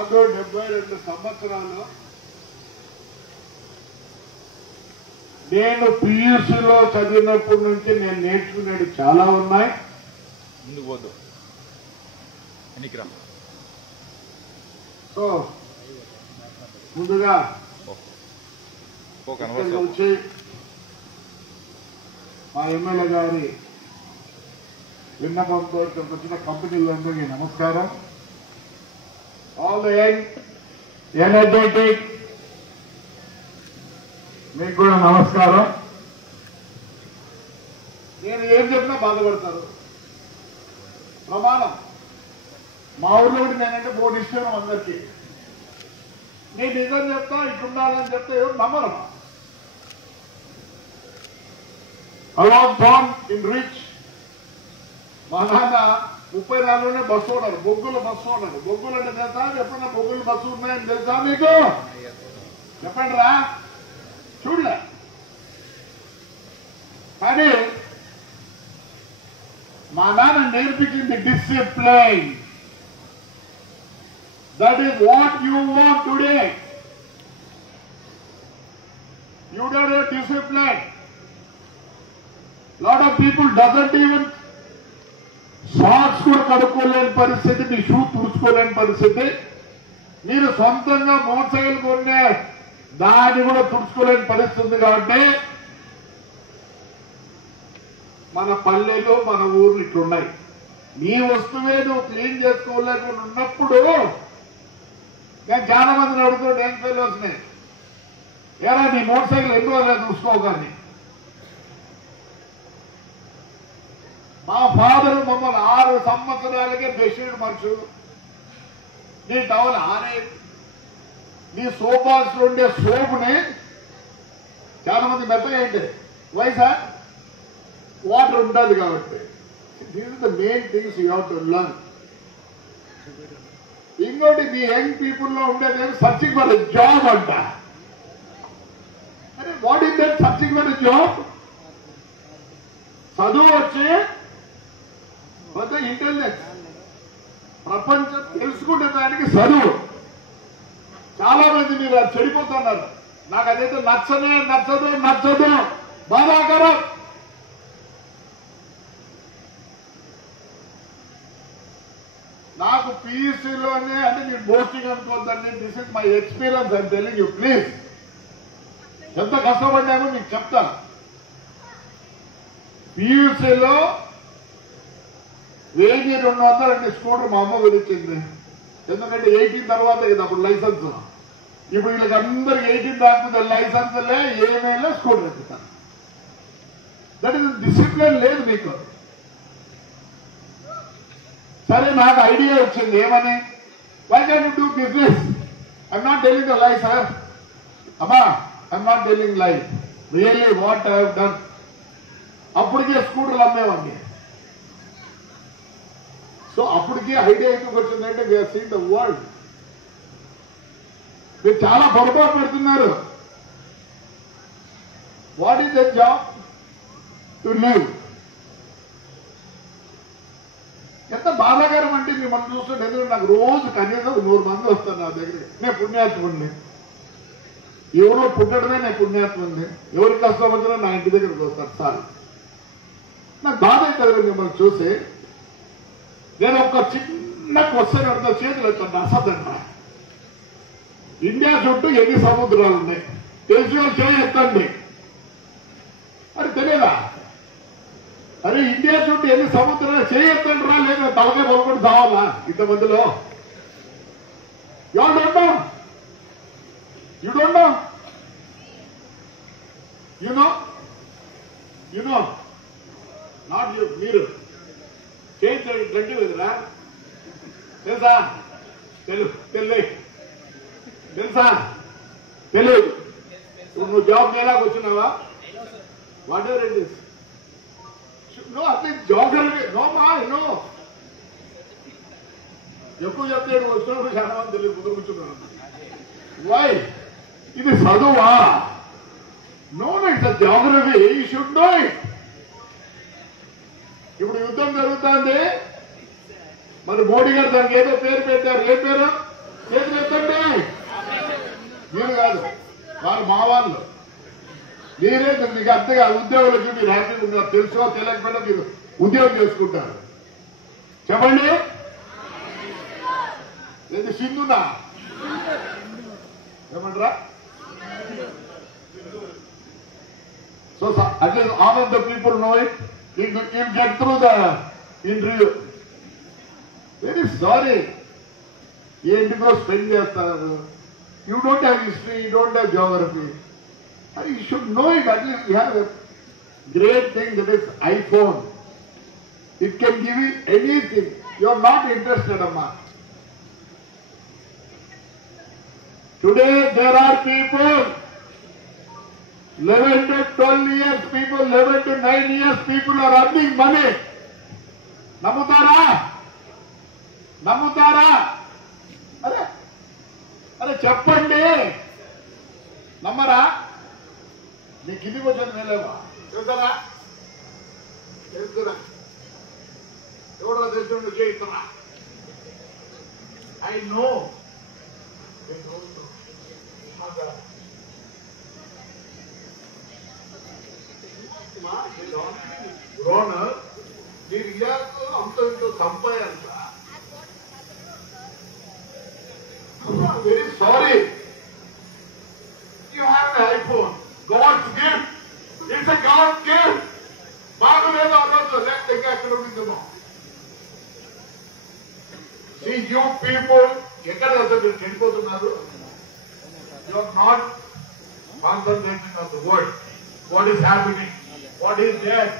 నాకు 72 సంవత్సరాలు నేను పియూసీలో చదివినప్పటి నుంచి నేను నేర్చుకునేది చాలా ఉన్నాయి. ముందుకు పోదు ఎన్నికరా. సో ముందుగా వచ్చి మా ఎమ్మెల్యే గారి విన్నపంతో ఇక్కడికి వచ్చిన కంపెనీలందరికీ నమస్కారం. ఆల్ ద ఎనర్జెటిక్ మీకు కూడా నమస్కారం. నేను ఏం చెప్పినా బాధపడతారు. ప్రమాణం మా ఊళ్ళో కూడా నేనంటే బోర్డు ఇష్టం అందరికీ. నేను నిజం చెప్తా ఇట్లుండాలని చెప్తే ఎవరు నమ్మరు. I was born in rich. మా నాన్న 34లోనే బస్సు ఉన్నారు, బొగ్గుల బస్సు ఉన్నారు. బొగ్గులు అంటే తెలుసా? ఎప్పుడన్నా బొగ్గుల బస్సు ఉన్నాయని తెలుసా మీకు? చెప్పండి రా, చూడలే. కానీ మా నాన్న నేర్పించింది discipline. That is what you want today. You don't have discipline. Lot of people doesn't even socks కూడా కడుక్కోలేని పరిస్థితి, మీ షూ తుడుచుకోలేని పరిస్థితి. మీరు సొంతంగా మోటార్ సైకిల్ కొనే దాన్ని కూడా తుడుచుకోలేని పరిస్థితి ఉంది. కాబట్టి మన పల్లెలు మన ఊర్లు ఇట్లున్నాయి. నీ వస్తువే నువ్వు క్లీన్ చేసుకోలేకుండా ఉన్నప్పుడు నేను చాలా మందిని అడుగుతుంటే ఏం పేర్లు వచ్చినాయి, ఏరా నీ మోటార్ సైకిల్ ఎన్ని రోజులు చూసుకోగాని. మా ఫాదర్ మమ్మల్ని 6 సంవత్సరాలకే బెడ్షీట్ మనుషు, నీ టవల్ ఆనే, నీ సోపాల్స్ లో ఉండే సోపుని చాలా మంది మెత్తగా ఏంటి వయసా వాటర్ ఉంటుంది కాబట్టి. These is the main things you have to learn. ఇంకోటి మీ యంగ్ పీపుల్ లో ఉండేది సర్చింగ్ ఫర్ జాబ్ అంట. అరే what is that searching for job? చదువు వచ్చి పెద్ద ఇంటెలిజెన్స్, ప్రపంచం తెలుసుకునే దానికి చదువు. చాలా మంది మీరు అది చెడిపోతున్నారు. నాకు అదైతే నచ్చదు బాధాకరం. నాకు పియూసీలోనే అంటే మీరు బోస్టింగ్ అనుకోవద్దండి. This is my experience. I'm telling you please. ఎంత కష్టపడ్డామో మీకు చెప్తాను. పియూసీలో 1200 స్కూటర్ మా అమ్మ గురించింది. ఎందుకంటే 18 తర్వాత కదా అప్పుడు లైసెన్స్. ఇప్పుడు వీళ్ళకి అందరికి 18 దాకా లైసెన్స్లే, ఏమేలా స్కూటర్ ఎక్కుతారు. దట్ ఈస్ డిసిప్లిన్ లేదు మీకు. సరే నాకు ఐడియా వచ్చింది. ఏమని? Why can you do business? I'm not telling the lie sir. అమ్మా I'm not telling lie, really what I have done. అప్పటికే స్కూటర్లు అమ్మేవాడిని. సో అప్పటికే ఐడియా ఎందుకు వచ్చిందంటే వీఆర్ సీయింగ్ ద వరల్డ్. మీరు చాలా పొరపాటు పెడుతున్నారు. What is the job? To live. ఎంత బాధాకరం అంటే మిమ్మల్ని చూస్తుంటే. ఎందుకంటే నాకు రోజు కనీసం 100 మంది వస్తారు నా దగ్గర. నేను పుణ్యాత్ముడిని. ఎవరో పుట్టడమే నేను పుణ్యాత్ముడిని. ఎవరికి కష్టం వచ్చినా నా ఇంటి దగ్గరకు వస్తారు సార్. నాకు బాధ అవుతుంది మిమ్మల్ని చూసి. నేను ఒక చిన్న క్వశ్చన్ అడుగుతా, చేతులు ఎత్తండి. అసదంట ఇండియా చుట్టూ ఎన్ని సముద్రాలు ఉన్నాయి? తెలిసి వాళ్ళు చేయి ఎత్తండి. అది తెలియదా? అరే ఇండియా చుట్టూ ఎన్ని సముద్రాలు చేయి ఎత్తండి రా. లేదు తలకాయ పొలకొని చావాలా ఇంతమందిలో? You don't know, you don't know, you know not you. మీరు చేయించండి గంటి లేదురా. తెలుసా? తెలుసా? తెలియదు. నువ్వు జాబ్ చేయలాగా వచ్చినావా? Whatever it is. No at least geography no మా నో. ఎక్కువ చెప్తాడు వచ్చినప్పుడు చాలా మంది తెలియదు. ముందు కూర్చున్నాను. వై? ఇది చదువా? No it's a geography. You should know it. ఇప్పుడు యుద్ధం జరుగుతుంది. మరి మోడీ గారు దానికి ఏదో పేరు పెట్టారు. ఏ పేరు? చేతులు ఎత్తండి. మీరు కాదు, వారు మా వాళ్ళు. మీరే మీకు అంతగా ఉద్యోగులకి మీరు హ్యాపీగా ఉన్నారు. తెలుసో తెలియకపోయినా మీరు ఉద్యోగం చేసుకుంటారు. చెప్పండి. లేదు సింధునా ఏమంటారా? So at least all of the people know it. You'll get through the interview. Very sorry. ఎందుకో స్పెండ్ చేస్తారు. You don't have history, you don't have geography. You should know it. At least you have a great thing that is iPhone. It can give you anything. You are not interested, Amma. Today there are people 11 to 12 years people, 11 to 9 years people are earning money. నమ్ముతారా? నమ్ముతారా? అరే అరే చెప్పండి. నమ్మరా? నీకు ఇది వచ్చేది మేలేవా? తెలుసరా? తెలుసురా? ఎవడో తెలుసు చేయిస్తున్నా. I know. డ్రోన్ మీరు ఇయాకు అంత ఇంట్లో సంపాయంత. Very sorry. You have an iPhone. God's gift. It's a God's gift. మాకు లేదు అనొద్దు. లేకపోతే ఇంకా ఎక్కడ ఉంటుందో. See you people ఎక్కడ అసలు మీరు చెడిపోతున్నారు. You are not concentrating on the word. What is happening? What is there?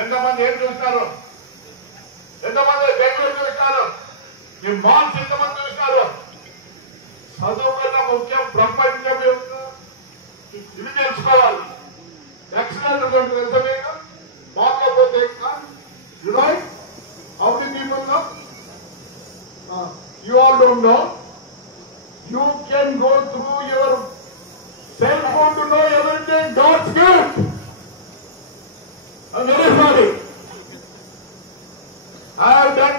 ఎంతమంది ఏం చూస్తారు? ఎంతమంది బెంగళూరు చూస్తారు? మీ మాల్స్ ఎంతమంది చూస్తారు? చదువు కన్నా ముఖ్యం ప్రపంచం యొక్క ఇది తెలుసుకోవాలి. ఎక్సలెంట్ రిజల్ట్ తెలుసా మీకు? మాట్లాడకపోతే you know how the people know? You all don't know. You can go through your cell phone to know everything. God's gift. I'm very sorry. I have done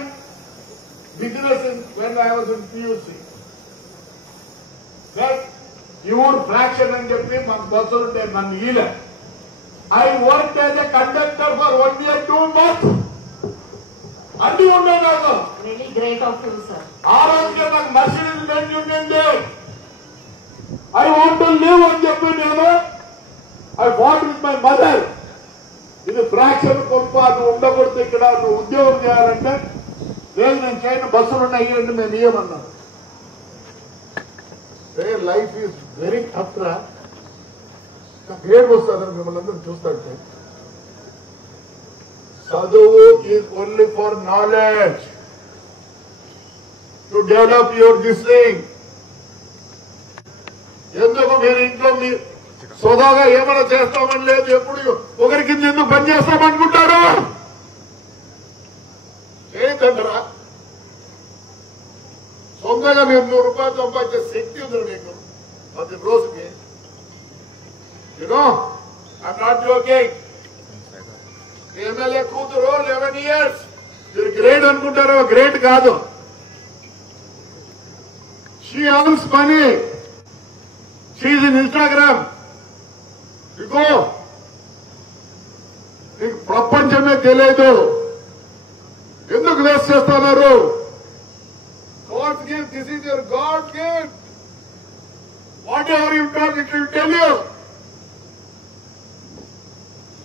business when I was in PUC. But your fraction and చెప్పి మాకు బస్సులు ఉంటే నన్ను ఈలే. I worked as a conductor for 1 year 2 months. అన్ని ఉన్నాయి నాకు. Really great of you, sir. ఆరోగ్యం నాకు మర్సిడీస్ బెంజ్ ఉండింది. ఐ వాంట్ టు లివ్ అని చెప్పి నేను I want with my mother. ఇది ఫ్రాక్షన్ కొంప. నువ్వు ఉండకూడదు ఇక్కడ. నువ్వు ఉద్యోగం చేయాలంటే లేదు నేను చేయను. బస్సులు ఉన్నాయి ఇవ్వండి మేము ఇవ్వమన్నాను. లైఫ్ ఈజ్ వెరీ టఫ్ రా. ఏడుపు వస్తుందని మిమ్మల్ని అందరూ చూస్తాంటే. చదువు is only for knowledge. To develop your this thing. ఎందుకు మీరు ఇంట్లో మీ సోదాగా ఏమైనా చేస్తామని లేదు. ఎప్పుడు ఒకరి కింద ఎందుకు పని చేస్తామనుకుంటారు? ఏంటంటారా? సొంతంగా మీరు 100 రూపాయలు సంపాదించే శక్తి ఉంది మీకు ప్రతి రోజుకి. I'm not joking. ఎమ్మెల్యే కూతురు 11 years. మీరు గ్రేట్ అనుకుంటారో గ్రేట్ కాదు. She earns money. She is in Instagram. ఇగో నీకు ప్రపంచమే తెలియదు. ఎందుకు వేస్ట్ చేస్తున్నారు? God's gift. This is your God's gift. Whatever you talk, it will tell you.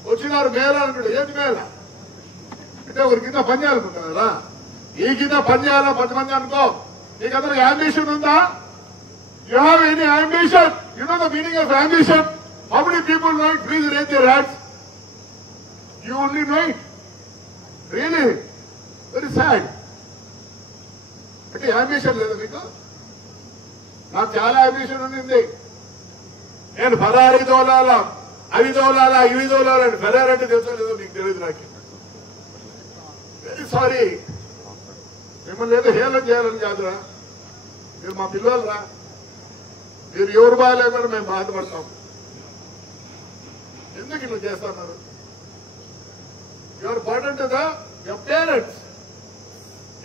వచ్చినారు మేళ అనుకుంటే ఏంటి మేళ అంటే ఒకరి కింద పని చేయాలనుకుంటున్నారా? ఈ కింద పని చేయాలా 10 మంది అనుకో. నీకందరికి అంబిషన్ ఉందా? You have any ambition? You know the meaning of ambition? How many people know it? Please raise their hands. You only know it. Really? Very sad. అంటే అంబిషన్ లేదా మీకు? నాకు చాలా అంబిషన్ ఉంది. నేను ఫరారీ తోలాలా, అవి తోలాలా, ఇవి తోలాలని. ఫెరారీ అంటే తెలుసో లేదో మీకు తెలియదు. నాకు వెరీ సారీ. మిమ్మల్ని ఏదో హేళన చేయాలని కాదురా. మీరు మా పిల్లలరా. మీరు ఎవరు బాగాలేకుండా మేము బాధపడతాం. ఎందుకు ఇట్లా చేస్తున్నారు? Your burden to the your parents.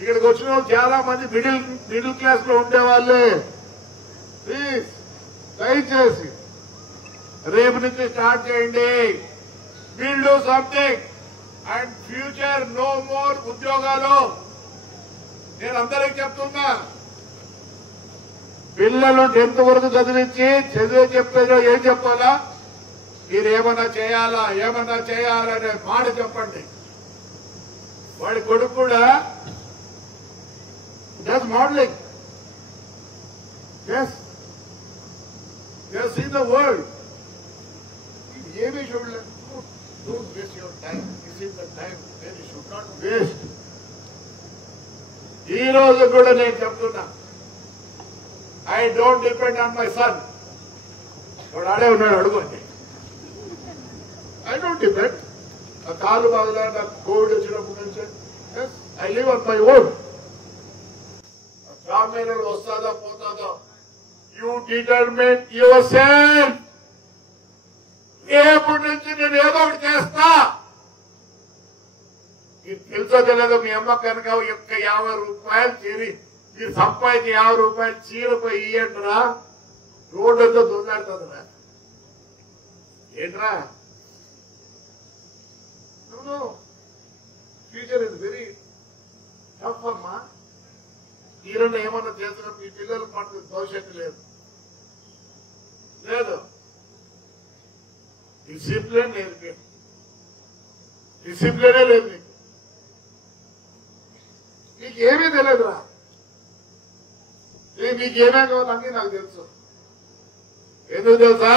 ఇక్కడికి వచ్చిన వాళ్ళు చాలా మంది మిడిల్ క్లాస్ లో ఉండే వాళ్ళే. ప్లీజ్ దయచేసి రేపు నుంచి స్టార్ట్ చేయండి. Will do something and future no more ఉద్యోగాలు. నేను అందరికి చెప్తున్నా, పిల్లలు 10th వరకు చదివించి చదివే చెప్పేదో ఏం చెప్పాలా, మీరు ఏమన్నా చేయాలనే మాట చెప్పండి. వాడి కొడుకు కూడా just modelling. S C the world. ఏమీ చూడలేదు. Don't waste your time. This is the time when you should not waste. ఈ రోజు కూడా నేను చెప్తున్నా, I don't depend on my son. వాడు ఆడే ఉన్నాడు, అడుగుంది. I don't depend. ఆ కాలు బాగా నాకు కోవిడ్ వచ్చినప్పటి నుంచి I live on my own. Job మీద వస్తుందో పోతుందో, యూ డిటర్మిన్ యువర్ సెల్ఫ్. రేపటి నుంచి నేను ఏదో ఒకటి చేస్తా. మీరు తెలుసో తెలియదు, మీ అమ్మ కనుక 50 రూపాయలు మీరు సంపాదించి 50 రూపాయలు చీరపై ఇయ్యండిరా, రోడ్డుతో దొంగడుతుందిరా. ఏంట్రా? ఫ్యూచర్ ఇస్ వెరీ టఫ్ అమ్మా. మీరన్నా ఏమన్నా చేస్తున్నా మీ పిల్లలు మనకు భవిష్యత్తు లేదు. డిసిప్లిన్ లేదు, డిసిప్లినే లేదు. మీకేమీ తెలియదురా. మీకేమేం కావాలని నాకు తెలుసు. ఎందుకు తెలుసా?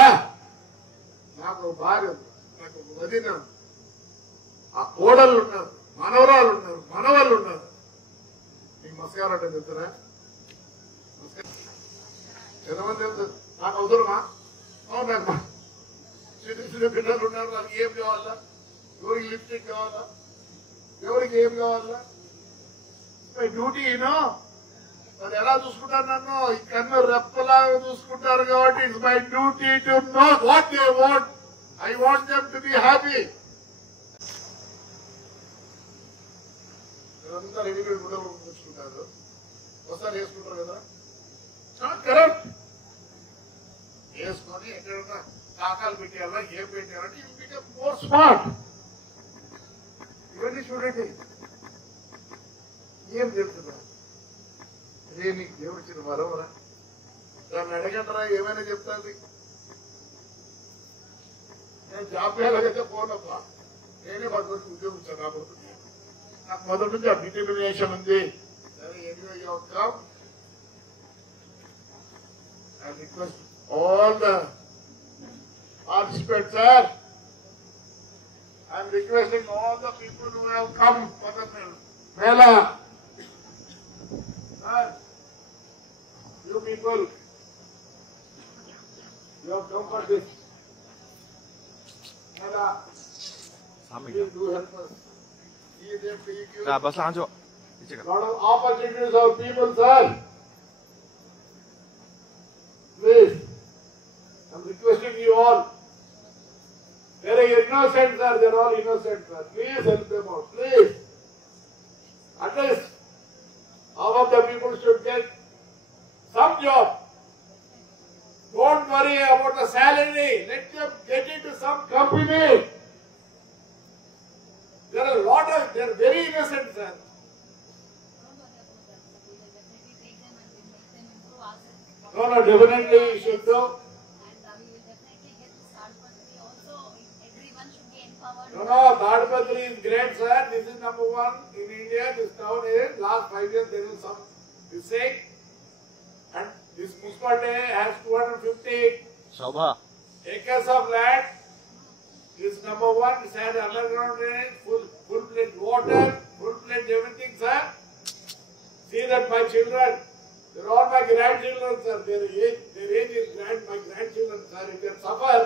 నాకు భార్య ఉంది, నాకు వదిన, ఆ కోడళ్ళు ఉన్నారు, మనవరాలు ఉన్నారు, మనవాళ్ళు ఉన్నారు. మీకు మస్కారం అంటే తెలుసురా? ఎంతమంది తెలుసు? నాకు అవసరమా? అవును, నాకు చిన్న పిల్లలు ఉన్నారు. వాళ్ళకి ఏం కావాలా? ఎవరికి లిప్స్టిక్ కావాలా? ఎవరికి ఏం కావాలా? మై డ్యూటీ మరి ఎలా చూసుకుంటారు నన్ను? ఈ కన్ను రెప్పలాగా చూసుకుంటారు కాబట్టి it's my duty to know what they want. I want them to be happy. మీరంతా రెడీమేడ్ గుడ్డలు చూసుకుంటారు, ఒకసారి వేసుకుంటారు కదా. కరెక్ట్. వేసుకొని ఎక్కడన్నా కాకాలు పెట్టేయాలా, ఏం పెట్టారంటే యూ బికమ్ మోర్ స్మార్ట్. ఇవన్నీ చూడండి. ఏం తెలుస్తుందా? అదే నీకు దేవుడు ఇచ్చిన వరవరా? దాన్ని అడగంటారా? ఏమైనా చెప్తాది. నేను జాబ్ చేయాలైతే పోనప్పా, నేనే పట్టుకొని ఉద్యోగించాను. నాకు మొదటి నుంచి ఆ డిటర్మినేషన్ ఉంది. సరే, anyway you have come. I request all the participants, sir. I am requesting all the people who have come for the Mela. Sir, you people, you have come for this Mela. Please do help us. Lot of opportunities for people, sir. Please, I am requesting you all. They are innocent, sir. They are all innocent, sir. Please help them out. Please. At least half of the people should get some job. Don't worry about the salary. Let them get into some company. There are a lot of, they are very innocent, sir. No, definitely you should do. No, Tadpatri is great, sir. This is number 1 in India. This town is, last 5 years there is some mistake. And this Muspate has 250 acres of land. This number 1, it has underground drainage, full-fledged water, full-fledged everything, sir. See that my children, they are all my grandchildren, sir. Their age is my grandchildren, sir. If they suffer,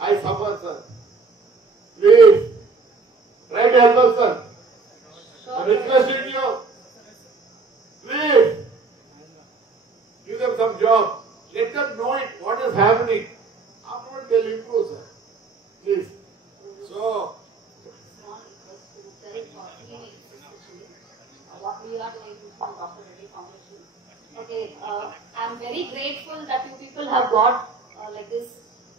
I suffer, sir. Please, try to help us, sir. I requested you. Please, give them some job. Let them know it, what is happening. Afterwards, they will improve, sir. Please. So, what we are from Dr. Reddy Foundation. Okay, I'm very grateful that you people have got like this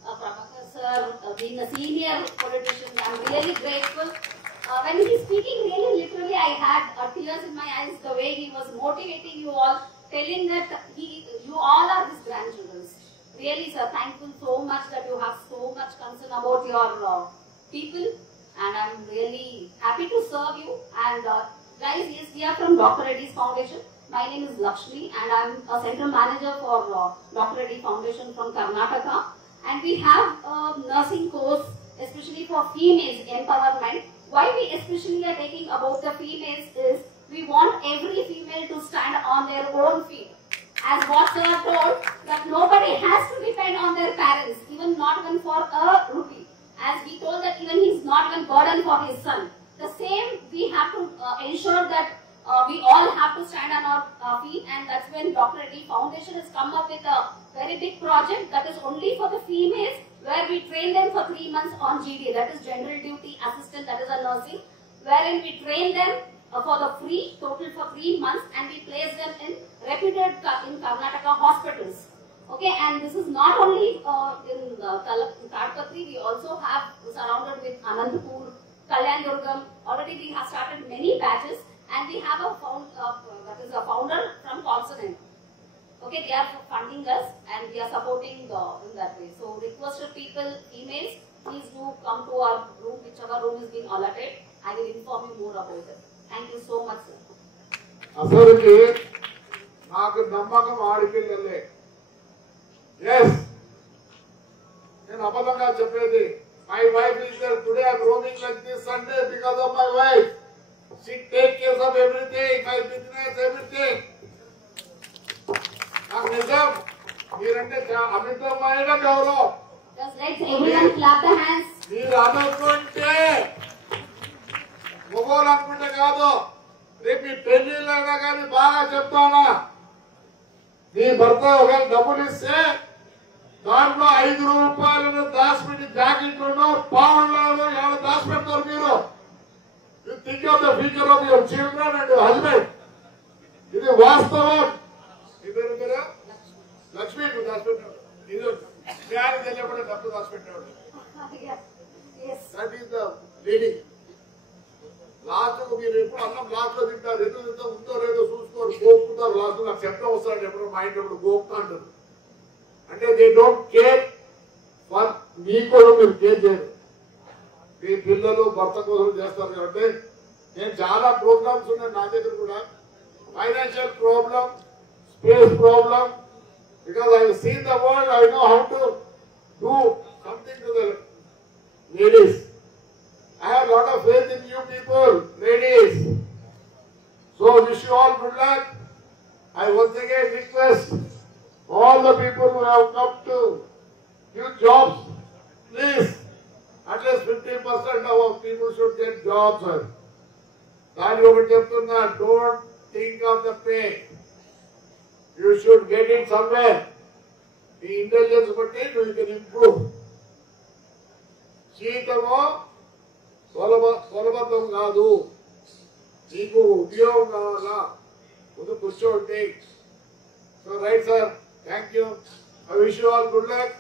Prabhakar sir being a senior politician. I'm really grateful. When he's speaking, really literally, I had tears in my eyes the way he was motivating you all, telling that you all are his grandchildren. Really, sir, thankful so much that you have so much concern about your people, and I'm really happy to serve you. And guys, yes, we are from Dr. Reddy's Foundation. My name is Lakshmi, and I'm a central manager for Dr. Reddy Foundation from Karnataka. And we have a nursing course, especially for females empowerment. Why we especially are taking about the females is we want every female to stand on their own feet. As what sir told, that nobody has to depend on their parents, even not even for a rupee. As we told that even he's not even burden for his son. The same we have to ensure that we all have to stand on our feet, and that's when Dr. Reddy Foundation has come up with a very big project that is only for the females, where we train them for 3 months on GD, that is General Duty Assistant, that is a nursing, wherein we train them for the free, total for 3 months, and we place them in reputed in Karnataka hospitals. Okay, and this is not only in Kadpatri, we also have surrounded with Anantapur, Kalyandurgam. Already we have started many batches, and we have a founder from Consonant. Okay, they are funding us, and we are supporting in that way. So requested people, emails, please do come to our room, whichever room is being allotted. I will inform you more about it. Thank you so much, sir. అసలుకి నాకు నమ్మకం ఆడిపిల్లలే. Yes, నేను అబద్ధంగా చెప్పేది. My wife is there today. I am roaming like this Sunday because of my wife. She take care of everything, my business, everything. నాకు నిజం మీరంటే అమితమైన గౌరవం. Just let's everyone clap the hands. మీరు అనుకుంటే మొగోలు అనుకుంటే కాదు, రేపు మీ పెళ్లిళ్ళైనా కానీ బాగా చెప్తానా, నీ భర్త ఒకవేళ డబ్బులు ఇస్తే దాంట్లో 5 రూపాయలను దాచిపెట్టి జాకెట్లను పావులను ఏమైనా దాచిపెడతారు మీరు. You think of the future of your children and husband. ఇది వాస్తవం. మీ పేరు పేరు లక్ష్మి. నువ్వు దాచిపెట్టావు, ఇది మీ ఆయన తెలియకుండా డబ్బు దాచిపెట్టాడు. Yes. That is the lady. Last కు మీరు ఎప్పుడు అన్నం లాస్ట్ లో తింటారు, ఎందుకు తింటా ఉందో లేదో చూసుకోరు, గోపుతారు. లాస్ట్ నాకు శబ్దం వస్తాడు ఎప్పుడు మా ఇంట్లో గోపుతా అంటారు. అంటే they don't care for me కూడా మీరు కేర్ చేయరు. మీ పిల్లలు భర్త కోసం చేస్తారు. కాబట్టి నేను చాలా ప్రోగ్రామ్స్ ఉన్నాయి నా దగ్గర కూడా. Financial problem, space problem, because I have seen the world. I know how to do something to the ladies. I have a lot of faith in you people, ladies. So wish you all good luck. I once again request all the people who have come to give jobs, please, at least 50% of our people should get jobs. Dani okati cheptunna, don't think of the pay. You should get it somewhere. The intelligence batti you can improve. జీతము సులభం కాదు. నీకు ఉద్యోగం కావాలా, ముందు కూర్చోండి. So right sir, thank you. I wish you all good luck.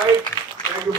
Right, thank you.